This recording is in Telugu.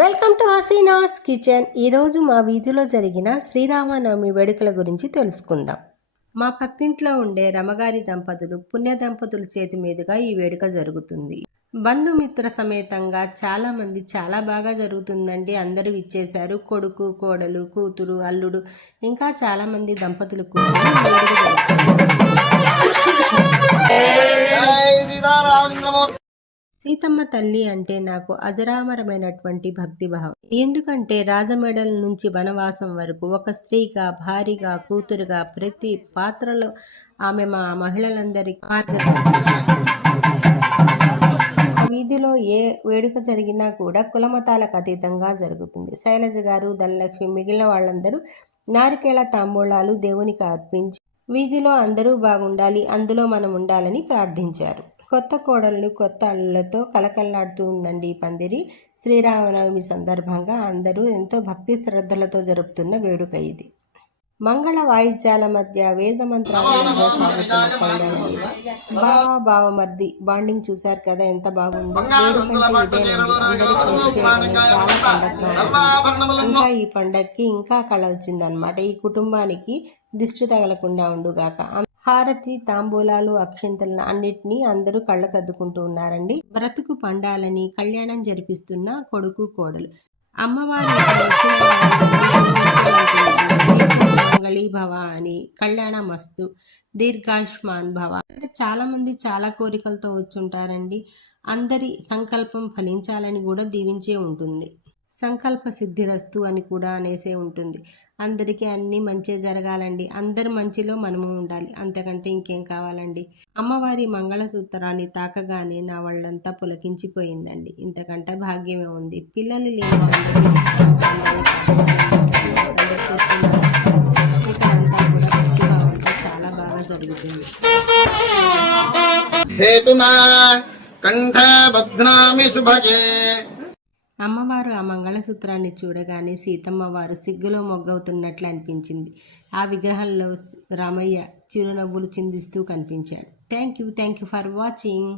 Welcome to Hasina's kitchen. ఈరోజు మా వీధిలో జరిగిన శ్రీరామనవమి వేడుకల గురించి తెలుసుకుందాం. మా పక్కింట్లో ఉండే రమగారి దంపతులు పుణ్య దంపతుల చేతి మీదుగా ఈ వేడుక జరుగుతుంది. బంధుమిత్ర సమేతంగా చాలా మంది, చాలా బాగా జరుగుతుందండి. అందరూ ఇచ్చేశారు. కొడుకు, కోడలు, కూతురు, అల్లుడు, ఇంకా చాలా మంది దంపతులు కూర్చొని ఈ వేడుక జరుగుతుంది. సీతమ్మ తల్లి అంటే నాకు అజరామరమైనటువంటి భక్తిభావం. ఎందుకంటే రాజమెడల నుంచి వనవాసం వరకు ఒక స్త్రీగా, భార్యగా, కూతురుగా ప్రతి పాత్రలో ఆమె మా మహిళలందరికీ మార్గదర్శి. వీధిలో ఏ వేడుక జరిగినా కూడా కులమతాలకు అతీతంగా జరుగుతుంది. శైలజ గారు, ధనలక్ష్మి, మిగిలిన వాళ్ళందరూ నారికేళ తాంబూలాలు దేవునికి అర్పించి వీధిలో అందరూ బాగుండాలి, అందులో మనం ఉండాలని ప్రార్థించారు. కొత్త కోడళ్ళు, కొత్త అల్లులతో కలకల్లాడుతూ ఉందండి ఈ పందిరి. శ్రీరామనవమి సందర్భంగా అందరూ ఎంతో భక్తి శ్రద్ధలతో జరుపుతున్న వేడుక ఇది. మంగళ వాయిద్యాల మధ్య వేద మంత్రాల మధ్య సాగుతున్న కళ్యాణం. బావమర్ది బాండింగ్ చూశారు కదా ఎంత బాగుందో. వేడుకంటే ఇదేనండి, అందరూ కలిసి చేయడమే చాలా పండగగా ఉంటుంది. ఇంకా ఈ పండగకి ఇంకా కళ వచ్చిందనమాట. ఈ కుటుంబానికి దిష్టి తగలకుండా ఉండుగాక. హారతి, తాంబూలాలు, అక్షింతలను అన్నిటినీ అందరూ కళ్ళకద్దుకుంటూ ఉన్నారండి. బ్రతుకు పండాలని కళ్యాణం జరిపిస్తున్న కొడుకు, కోడలు. అమ్మవారి దీర్ఘసుమంగళి భవ అని, కళ్యాణమస్తు, దీర్ఘాయుష్మాన్ భవ అంటే చాలా మంది చాలా కోరికలతో వచ్చుంటారండి. అందరి సంకల్పం ఫలించాలని కూడా దీవించే ఉంటుంది. సంకల్ప సిద్ధిరస్తు అని కూడా అనేసే ఉంటుంది. అందరికీ అన్నీ మంచి జరగాలండి. అందరి మంచిలో మనము ఉండాలి, అంతకంటే ఇంకేం కావాలండి. అమ్మవారి మంగళసూత్రాన్ని తాకగానే నా వాళ్ళంతా పులకించిపోయిందండి. ఇంతకంటే భాగ్యమే ఉంది. పిల్లలు లేని ఇక్కడంతా కూడా భక్తిభావంతో చాలా బాగా జరుగుతుంది. అమ్మవారు ఆ మంగళసూత్రాన్ని చూడగానే సీతమ్మ వారు సిగ్గులో మొగ్గవుతున్నట్లు అనిపించింది. ఆ విగ్రహంలో రామయ్య చిరునవ్వులు చిందిస్తూ కనిపించాడు. Thank you for watching.